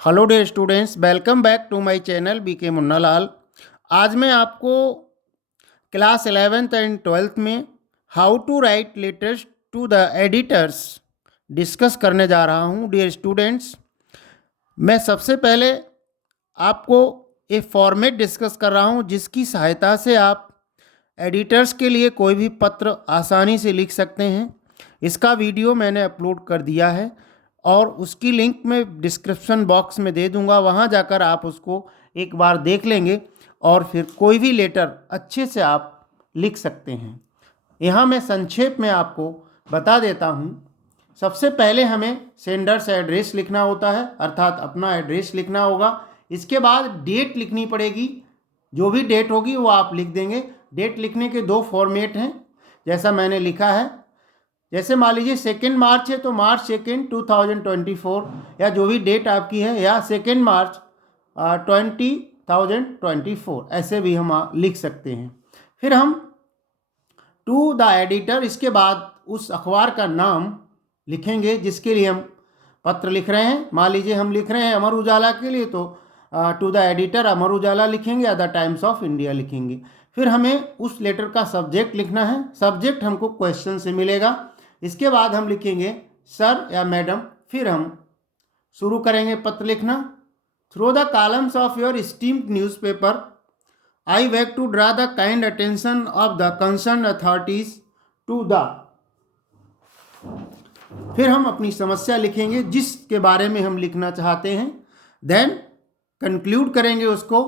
Hello dear students, welcome back to my channel BK Munnalal. आज मैं आपको क्लास 11th एंड 12th में how to write letters to the editors discuss करने जा रहा हूं। डियर स्टूडेंट्स, मैं सबसे पहले आपको एक फॉर्मेट डिस्कस कर रहा हूं जिसकी सहायता से आप एडिटर्स के लिए कोई भी पत्र आसानी से लिख सकते हैं। इसका वीडियो मैंने अपलोड कर दिया है और उसकी लिंक मैं डिस्क्रिप्शन बॉक्स में दे दूंगा। वहां जाकर आप उसको एक बार देख लेंगे और फिर कोई भी लेटर अच्छे से आप लिख सकते हैं। यहाँ मैं संक्षेप में आपको बता देता हूँ। सबसे पहले हमें सेंडर्स एड्रेस लिखना होता है, अर्थात अपना एड्रेस लिखना होगा। इसके बाद डेट लिखनी पड़ेगी, जो भी डेट होगी वो आप लिख देंगे। डेट लिखने के दो फॉर्मेट हैं, जैसा मैंने लिखा है। जैसे मान लीजिए 2 मार्च है तो मार्च 2 2024, या जो भी डेट आपकी है, या 2 मार्च 2024, ऐसे भी हम लिख सकते हैं। फिर हम टू द एडिटर, इसके बाद उस अखबार का नाम लिखेंगे जिसके लिए हम पत्र लिख रहे हैं। मान लीजिए हम लिख रहे हैं अमर उजाला के लिए, तो to the editor Amar Ujala लिखेंगे या द टाइम्स ऑफ इंडिया लिखेंगे। फिर हमें उस लेटर का सब्जेक्ट लिखना है। सब्जेक्ट हमको क्वेश्चन से मिलेगा। इसके बाद हम लिखेंगे सर या मैडम। फिर हम शुरू करेंगे पत्र लिखना। Through the columns of your esteemed newspaper I beg to draw the kind attention of the concern authorities to the. फिर हम अपनी समस्या लिखेंगे जिसके बारे में हम लिखना चाहते हैं। देन कंक्लूड करेंगे उसको।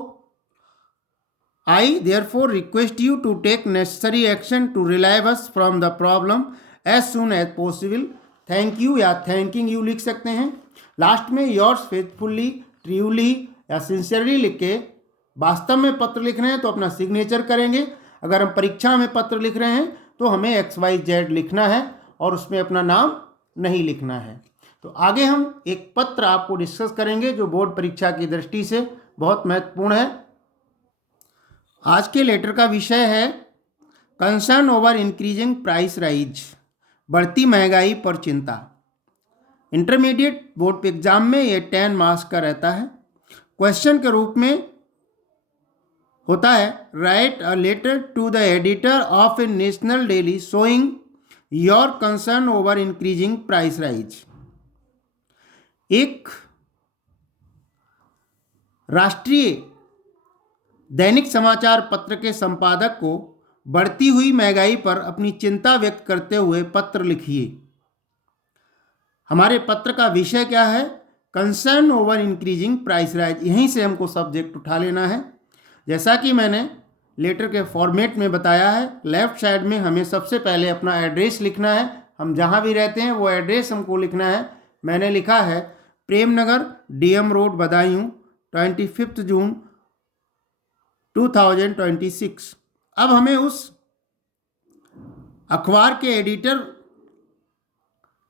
I therefore request you to take necessary action to relieve us from the problem as soon as possible. Thank you या थैंकिंग यू लिख सकते हैं। लास्ट में योर्स फेथफुल्ली, ट्रूली या सिंसियरली लिख के, वास्तव में पत्र लिख रहे हैं तो अपना सिग्नेचर करेंगे। अगर हम परीक्षा में पत्र लिख रहे हैं तो हमें XYZ लिखना है और उसमें अपना नाम नहीं लिखना है। तो आगे हम एक पत्र आपको डिस्कस करेंगे जो बोर्ड परीक्षा की दृष्टि से बहुत महत्वपूर्ण है। आज के लेटर का विषय है concern over increasing price rise, बढ़ती महंगाई पर चिंता। इंटरमीडिएट बोर्ड एग्जाम में ये 10 मार्क्स का रहता है। क्वेश्चन के रूप में होता है write a letter to the editor of a national daily showing your concern over increasing price rise. एक राष्ट्रीय दैनिक समाचार पत्र के संपादक को बढ़ती हुई महंगाई पर अपनी चिंता व्यक्त करते हुए पत्र लिखिए। हमारे पत्र का विषय क्या है? Concern over increasing price rise. यहीं से हमको सब्जेक्ट उठा लेना है। जैसा कि मैंने लेटर के फॉर्मेट में बताया है, लेफ्ट साइड में हमें सबसे पहले अपना एड्रेस लिखना है। हम जहाँ भी रहते हैं वो एड्रेस हमको लिखना है। मैंने लिखा है प्रेम नगर, DM रोड, बदायूं, 25 जून 2026। अब हमें उस अखबार के एडिटर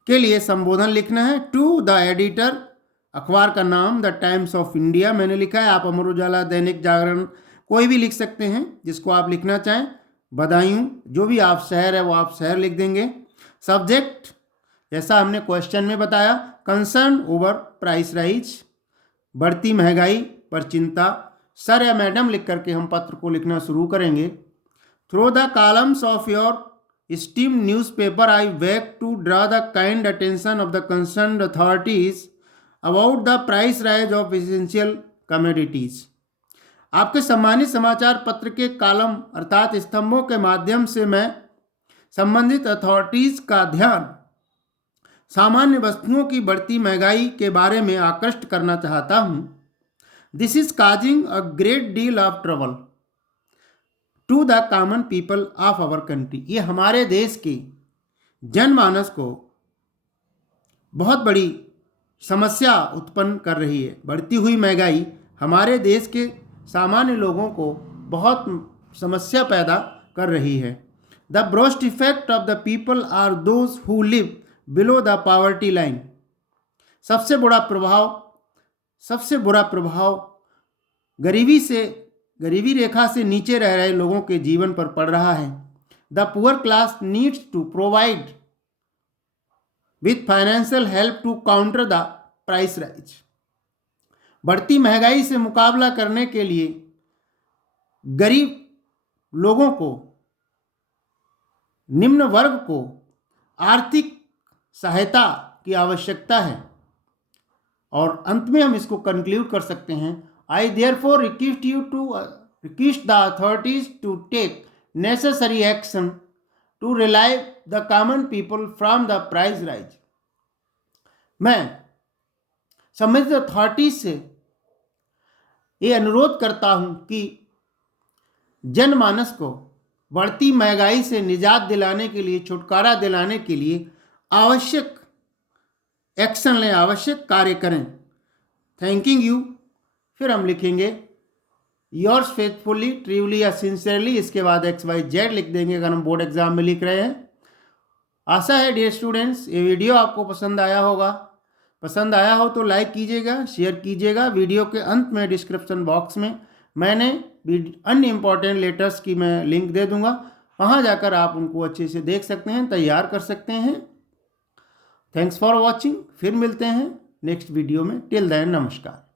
के लिए संबोधन लिखना है। टू द एडिटर, अखबार का नाम द टाइम्स ऑफ इंडिया मैंने लिखा है। आप अमर उजाला, दैनिक जागरण, कोई भी लिख सकते हैं जिसको आप लिखना चाहें। बदायूं, जो भी आप शहर है वो आप शहर लिख देंगे। सब्जेक्ट जैसा हमने क्वेश्चन में बताया, कंसर्न ओवर प्राइस राइज, बढ़ती महंगाई पर चिंता। सर या मैडम लिख करके हम पत्र को लिखना शुरू करेंगे। Through the columns of your esteemed newspaper, I beg to draw the kind attention of the concerned authorities about the price rise of essential commodities। आपके सम्मानित समाचार पत्र के कॉलम अर्थात स्तंभों के माध्यम से मैं संबंधित अथॉरिटीज का ध्यान सामान्य वस्तुओं की बढ़ती महंगाई के बारे में आकृष्ट करना चाहता हूँ। This is causing a great deal of trouble to the common people of our country. ये हमारे देश के जनमानस को बहुत बड़ी समस्या उत्पन्न कर रही है। बढ़ती हुई महंगाई हमारे देश के सामान्य लोगों को बहुत समस्या पैदा कर रही है। The worst effect of the people are those who live below the poverty line. सबसे बुरा प्रभाव गरीबी रेखा से नीचे रह रहे लोगों के जीवन पर पड़ रहा है। The poor class needs to provide with financial help to counter the price rise. बढ़ती महंगाई से मुकाबला करने के लिए गरीब लोगों को, निम्न वर्ग को आर्थिक सहायता की आवश्यकता है। और अंत में हम इसको कंक्लूड कर सकते हैं, I therefore request the authorities to take necessary action to relieve the common people from the price rise. मैं संबंधित अथॉरिटीज से ये अनुरोध करता हूं कि जनमानस को बढ़ती महंगाई से निजात दिलाने के लिए, छुटकारा दिलाने के लिए आवश्यक एक्शन लें, आवश्यक कार्य करें। Thanking you. फिर हम लिखेंगे योर्स फेथफुली, ट्रूली या सिंसियरली, इसके बाद XYZ लिख देंगे अगर हम बोर्ड एग्जाम में लिख रहे हैं। आशा है डियर स्टूडेंट्स ये वीडियो आपको पसंद आया होगा। पसंद आया हो तो लाइक कीजिएगा, शेयर कीजिएगा। वीडियो के अंत में डिस्क्रिप्शन बॉक्स में मैंने अन्य इंपॉर्टेंट लेटर्स की मैं लिंक दे दूंगा, वहाँ जाकर आप उनको अच्छे से देख सकते हैं, तैयार कर सकते हैं। Thanks for watching. फिर मिलते हैं नेक्स्ट वीडियो में। टिल देन नमस्कार।